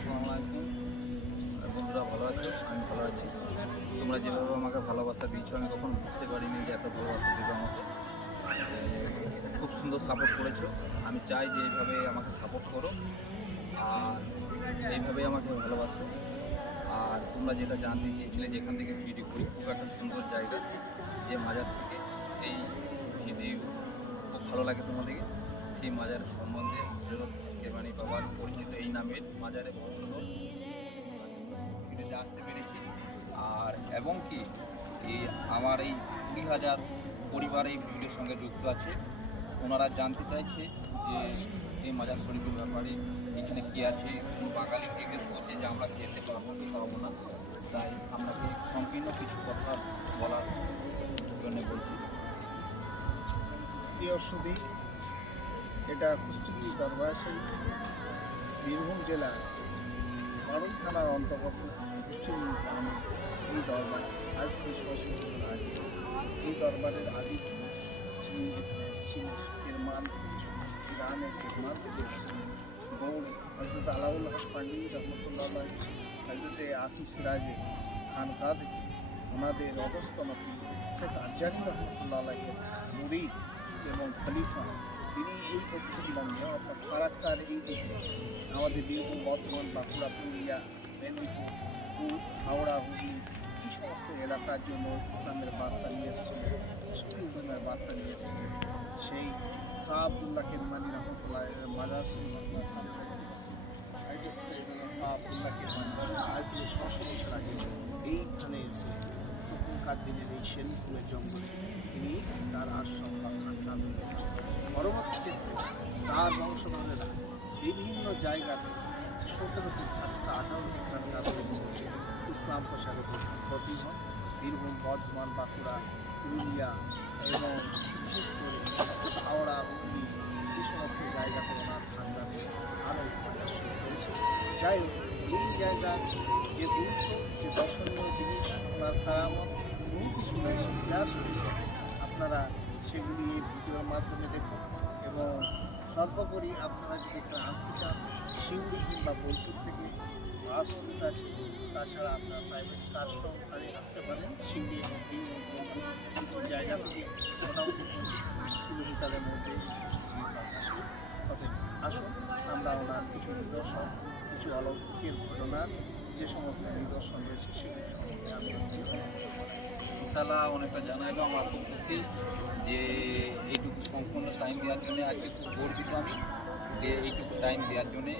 আসসালামু আলাইকুম বন্ধুরা, ভালো আছো? আমি ভালো আছি। তোমরা যেভাবে আমাকে ভালোবাসা দিয়েছো আমি কখনো বুঝতে পারিনি যে এত ভালোবাসা দেবে আমাকে। খুব সুন্দর সাপোর্ট করেছো। আমি চাই যে এইভাবে আমাকে সাপোর্ট করো আর এইভাবেই আমাকে ভালোবাসো। আর তোমরা যেটা জানতে চেয়েছিলে যেখান থেকে ভিডিও করি, খুব একটা সুন্দর জায়গা যে মাজার থেকে, সেই ভিডিও খুব ভালো লাগে তোমাদেরকে। সেই মাজার সম্বন্ধে হযরত কেরবানি বাবার পরিচিত এই নামের মাজারে পৌঁছানো ভিডিওতে আসতে পেরেছি। আর এবং কি এই আমার এই 20,000 পরিবার এই ভিডিওর সঙ্গে যুক্ত আছে। ওনারা জানতে চাইছে যে এই মাজার শরীফের ব্যাপারে এখানে কী আছে। কোনো বাঙালি জিজ্ঞেস করছে যে আমরা যেতে পারবো কি পারবো না, তাই আপনাকে সম্পূর্ণ কিছু কথা বলার জন্য বলছি। প্রিয় সুধী, এটা কুষ্টিগিরি দরবার শরীফ বীরভূম জেলার পারুল থানার অন্তর্গত কুষ্টিগিরি গ্রামে এই দরবার আজ থেকে 600 বছর আগে এই দরবারের আদি পুরুষ কেরমান ইরানের কেরমান থেকে গৌড় হজরত আলাউল হক পান্ডি রহমতুল্লাহ, হজরত আকি সিরাজে খানকা থেকে ওনাদের অবস্থন শেখ আরজানি রহমতুল্লাহ মুরিদ এবং খলিফা, তিনি এই দক্ষিণবঙ্গে অর্থাৎ ফারাক্কার এই দিকে আমাদের বীরভূম, বর্ধমান, বাঁকুড়া, পুরুলিয়া, মেদিনীপুর, হাওড়া, হুগলি এই সমস্ত এলাকার জন্য ইসলামের বার্তা নিয়ে এসেছিল, ইসলামের বার্তা নিয়ে এসেছিল। সেই শাহ আবদুল্লাহ কেরমানি রহমতুল্লাহ মাজার শাহ আবদুল্লাহ কেরমানি আজ থেকে 600 বছর আগে এইখানে এসে তখনকার দিনের এই শেরপুরের জঙ্গলে তিনি তার আশ্রম বা খানকা তৈরি করেন। পরবর্তী ক্ষেত্রে তার বংশধরেরা বিভিন্ন জায়গাতে 17টি খানকা 18টি খানকা তৈরি করে ইসলাম প্রচারে ব্রতী হন। বীরভূম, বর্ধমান, বাঁকুড়া, পুরুলিয়া এবং বিশেষ করে হাওড়া, হুগলি এই সমস্ত জায়গাতে ওনার খানদানে আরও শুরু করেছে। যাই হোক, এই জায়গার যে গুরুত্ব, যে দর্শনীয় জিনিস, ওনার কারামত বহু কিছু রয়েছে, ইতিহাস রয়েছে, আপনারা সেগুলি এই ভিডিওর মাধ্যমে দেখুন। এবং সর্বোপরি আপনারা যদি এখানে আসতে চান, শিউড়ি কিংবা বোলপুর থেকে বাস রুট আছে, তাছাড়া আপনারা প্রাইভেট কার সহকারে আসতে পারেন। শিউড়ি এবং বোলপুর জায়গা থেকে মোটামুটি 25-30 কিলোমিটারের মধ্যে আসুন, আমরা ওনার কিছু নিদর্শন, কিছু অলৌকিকের ঘটনা, যে সমস্ত নিদর্শন রয়েছে সেগুলি সম্বন্ধে আমি ইনশাআল্লাহ অনেকটা জানাইলো। আমরা খুব খুশি যে এইটুকু সম্পূর্ণ টাইম দেওয়ার জন্য। আজকে খুব গর্বিত আমি যে এইটুকু টাইম দেওয়ার জন্যে